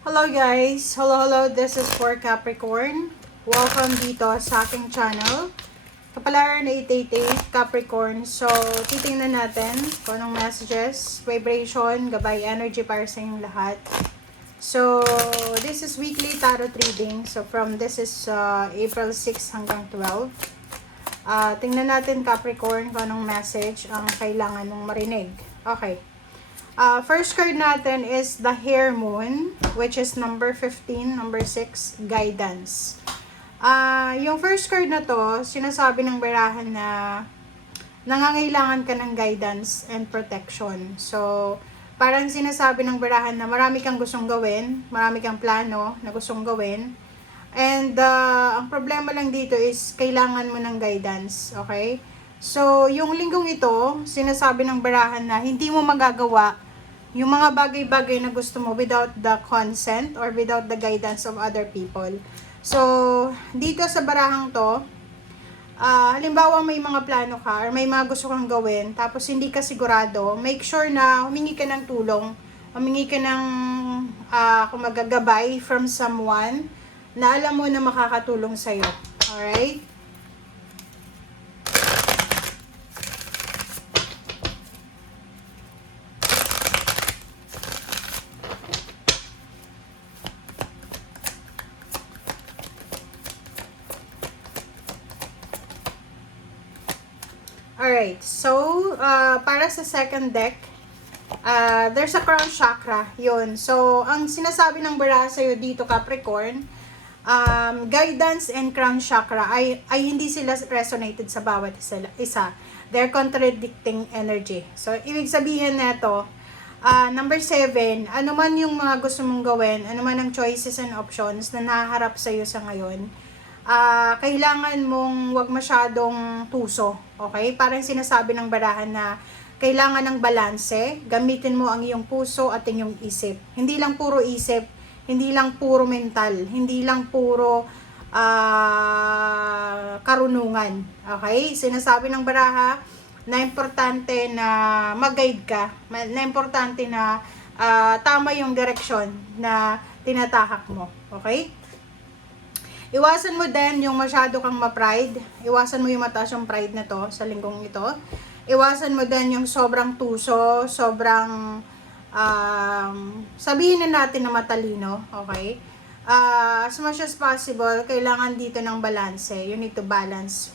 Hello guys! Hello, this is for Capricorn. Welcome dito sa aking channel. Kapalaran 888 Capricorn. So, titingnan natin kung anong messages, vibration, gabay, energy para sa inyong lahat. So, this is weekly tarot reading. So, this is April 6 hanggang 12. Tingnan natin Capricorn kung anong message ang kailangan mong marinig. Okay. First card natin is the Hare Moon, which is number 15, number 6, guidance. Yung first card na to, sinasabi ng barahan na nangangailangan ka ng guidance and protection. So, parang sinasabi ng barahan na marami kang gustong gawin, marami kang plano na gustong gawin. And ang problema lang dito is kailangan mo ng guidance, okay? So, yung linggong ito, sinasabi ng barahan na hindi mo magagawa yung mga bagay-bagay na gusto mo without the consent or without the guidance of other people. So, dito sa barahang to, halimbawa may mga plano ka or may mga gusto kang gawin, tapos hindi ka sigurado, make sure na humingi ka ng tulong, humingi ka ng kumagagabay from someone na alam mo na makakatulong sa'yo. Alright? Alright, so, para sa second deck, there's a crown chakra, yun. So, ang sinasabi ng bara sa'yo dito, Capricorn, guidance and crown chakra ay hindi sila resonated sa bawat isa. They're contradicting energy. So, ibig sabihin nito, number 7, ano man yung mga gusto mong gawin, ano man ang choices and options na nahaharap sa'yo sa ngayon, kailangan mong wag masyadong tuso, okay? Parang sinasabi ng barahan na kailangan ng balanse, gamitin mo ang iyong puso at iyong isip. Hindi lang puro isip, hindi lang puro mental, hindi lang puro karunungan, okay? Sinasabi ng baraha na importante na mag-guide ka, na importante na tama yung direksyon na tinatahak mo, okay? Iwasan mo din yung masyado kang ma-pride. Iwasan mo yung mataas yung pride na to sa linggong ito. Iwasan mo din yung sobrang tuso, sobrang sabihin na natin na matalino, okay? As much as possible, kailangan dito ng balance. You need to balance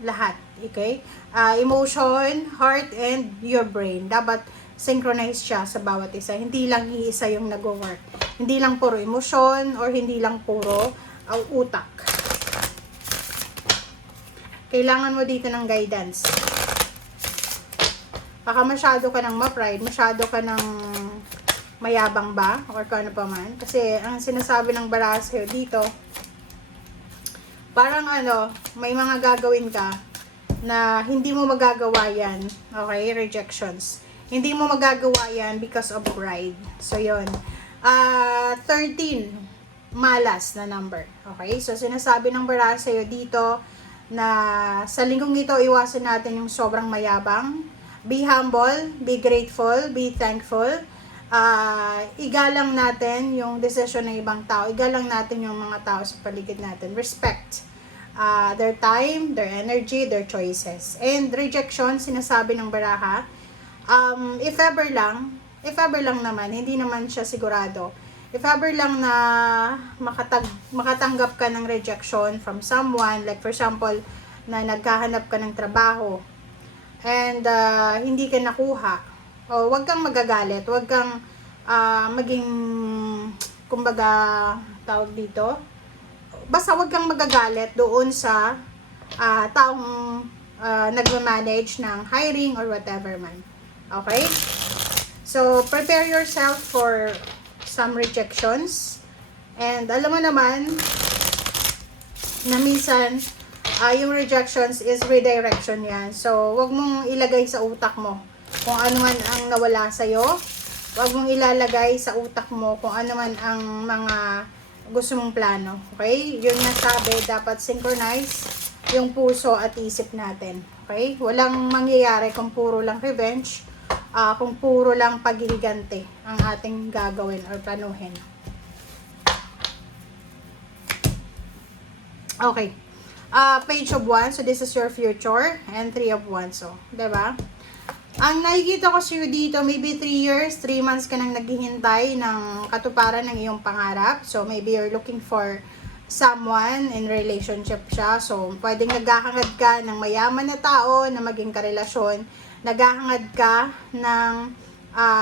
lahat, okay? Emotion, heart, and your brain. Dapat synchronize siya sa bawat isa. Hindi lang iisa yung nag-work. Hindi lang puro emosyon or hindi lang puro utak. Kailangan mo dito ng guidance. Baka masyado ka ng ma-pride, masyado ka ng mayabang ba or kung ano pa man. Kasi ang sinasabi ng baraha sa'yo dito, parang may mga gagawin ka na hindi mo magagawa yan. Okay? Rejections. Hindi mo magagawa yan because of pride. So, yun. 13. Malas na number. Okay? So, sinasabi ng baraha sa'yo dito na sa linggong ito, iwasan natin yung sobrang mayabang. Be humble, be grateful, be thankful. Igalang natin yung desisyon ng ibang tao. Igalang natin yung mga tao sa paligid natin. Respect their time, their energy, their choices. And rejection, sinasabi ng baraha, if ever lang naman, hindi naman siya sigurado. If ever lang na makatanggap ka ng rejection from someone, like for example, na naghahanap ka ng trabaho, and hindi ka nakuha, wag kang magagalit, wag kang maging, kumbaga, tawag dito, basta wag kang magagalit doon sa taong nagmamanage ng hiring or whatever man. Okay? So, prepare yourself for some rejections. And alam mo naman na minsan, yung rejections is redirection yan. So, wag mong ilagay sa utak mo kung ano man ang nawala sa'yo. Wag mong ilalagay sa utak mo kung ano man ang mga gusto mong plano. Okay? Yun nga sabi, dapat synchronize yung puso at isip natin. Okay? Walang mangyayari kung puro lang revenge kung puro lang paghihigante ang ating gagawin or planuhin. Okay. Page of Wands. So, this is your future. And 3 of Wands. So, diba? Ang nakikita ko sa'yo dito, maybe 3 years, 3 months ka nang naghihintay ng katuparan ng iyong pangarap. So, maybe you're looking for someone in relationship siya. So, pwedeng naghahangad ka ng mayaman na tao na maging karelasyon. Naghahangad ka ng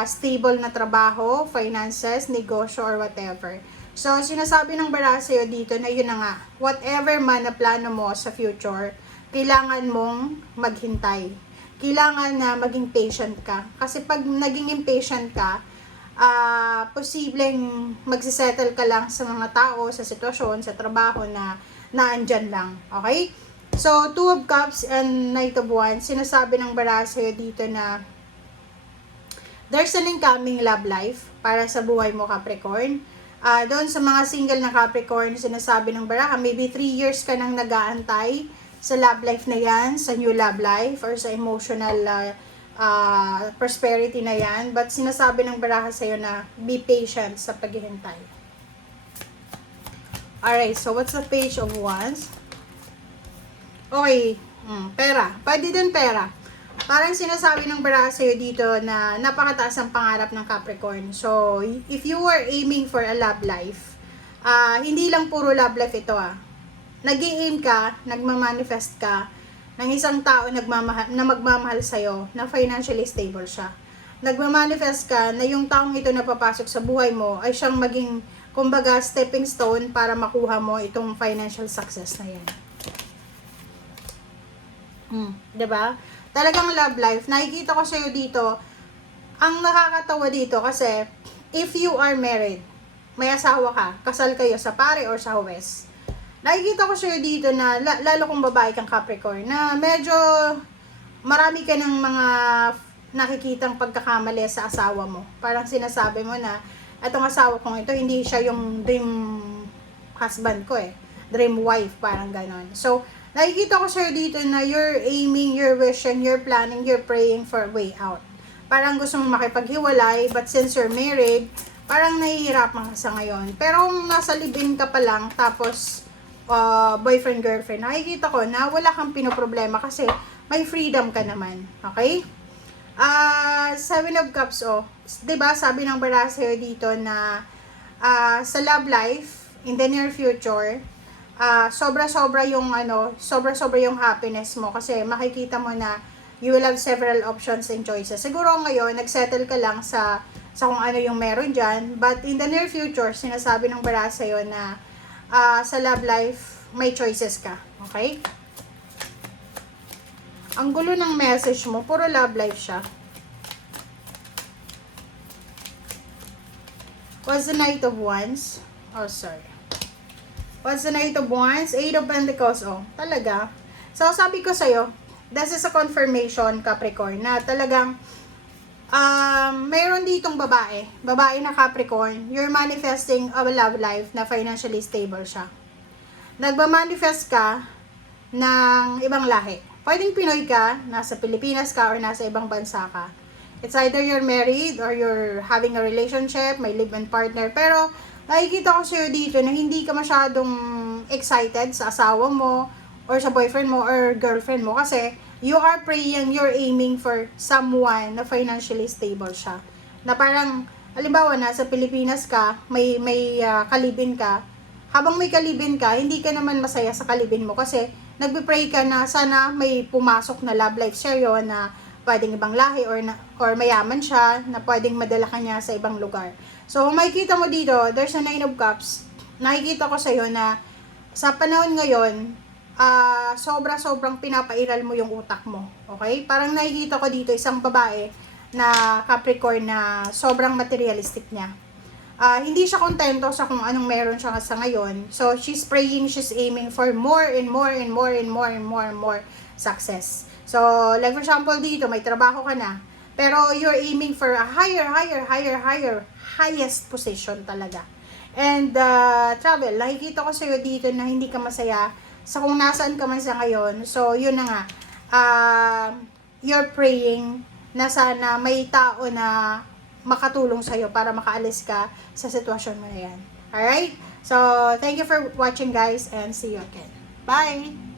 stable na trabaho, finances, negosyo, or whatever. So, sinasabi ng bara sa'yo dito na yun na nga, whatever man na plano mo sa future, kailangan mong maghintay. Kailangan na maging patient ka. Kasi pag naging impatient ka, posibleng magsisettle ka lang sa mga tao, sa sitwasyon, sa trabaho na naandyan lang. Okay? So, 2 of Cups and Knight of Wands, sinasabi ng bara sa'yo dito na there's an incoming love life para sa buhay mo, Capricorn. Doon sa mga single na Capricorn, sinasabi ng Baraka, maybe 3 years ka nang nag-aantay sa love life na yan, sa new love life, or sa emotional prosperity na yan. But sinasabi ng Baraka sa'yo na be patient sa paghihintay. Alright, so what's the Page of Wands? Okay, pera. Pwede din pera. Parang sinasabi ng bara sa'yo dito na napakataas ang pangarap ng Capricorn. So, if you were aiming for a love life, hindi lang puro love life ito Nag-i-aim ka, nagmamanifest ka ng isang tao na magmamahal sa'yo, na financially stable siya. Nagmamanifest ka na yung taong ito na papasok sa buhay mo ay siyang maging, kumbaga, stepping stone para makuha mo itong financial success na yan. Diba? Talagang love life, nakikita ko sa'yo dito, ang nakakatawa dito kasi, if you are married, may asawa ka, kasal kayo sa pare or sa huwes, nakikita ko sa'yo dito na, lalo kung babae kang Capricorn, na medyo marami ka ng mga nakikitang pagkakamali sa asawa mo. Parang sinasabi mo na, etong asawa kong ito, hindi siya yung dream husband ko dream wife, parang ganon. So, nakikita ko sa'yo dito na you're aiming, you're wishing, you're planning, you're praying for a way out. Parang gusto mong makipaghiwalay, but since you're married, parang nahihirapan ka sa ngayon. Pero kung nasa live-in ka pa lang, tapos boyfriend, girlfriend, nakikita ko na wala kang pinoproblema kasi may freedom ka naman. Okay? 7 of Cups, diba, sabi ng bara sa'yo dito na sa love life, in the near future, sobra-sobra yung happiness mo kasi makikita mo na you will have several options and choices. Siguro ngayon, nagsettle ka lang sa kung ano yung meron dyan, but in the near future, sinasabi ng bara sa'yo na sa love life, may choices ka. Okay? Ang gulo ng message mo, puro love life siya. What's the Knight of Wands? What's the Knight of Wands? 8 of Pentacles, talaga. So, sabi ko sa'yo, this is a confirmation, Capricorn, na talagang, mayroon ditong babae na Capricorn, you're manifesting a love life na financially stable siya. Nagmamanifest ka ng ibang lahi. Pwedeng Pinoy ka, nasa Pilipinas ka, or nasa ibang bansa ka. It's either you're married, or you're having a relationship, may live-in partner, pero, nakikita ko sa'yo dito na hindi ka masyadong excited sa asawa mo, or sa boyfriend mo, or girlfriend mo, kasi you are praying, you're aiming for someone na financially stable siya. Na parang, halimbawa, nasa Pilipinas ka, may kalibin ka, habang may kalibin ka, hindi ka naman masaya sa kalibin mo, kasi nagbe-pray ka na sana may pumasok na love life sa'yo na pwedeng ibang lahi, or mayaman siya, na pwedeng madala ka niya sa ibang lugar. So, kung makikita mo dito, there's a 9 of Cups. Nakikita ko sa'yo na sa panahon ngayon, sobrang pinapairal mo yung utak mo. Okay? Parang nakikita ko dito isang babae na Capricorn na sobrang materialistic niya. Hindi siya kontento sa kung anong meron siya sa ngayon. So, she's praying, she's aiming for more and more and more and more and more and more success. So, like for example dito, may trabaho ka na. Pero you're aiming for a highest position talaga. And travel, nakikita ko sa'yo dito na hindi ka masaya sa kung nasaan ka man sa ngayon. So, yun na nga. You're praying na sana may tao na makatulong sa'yo para makaalis ka sa sitwasyon mo na yan. Alright? So, thank you for watching guys and see you again. Bye!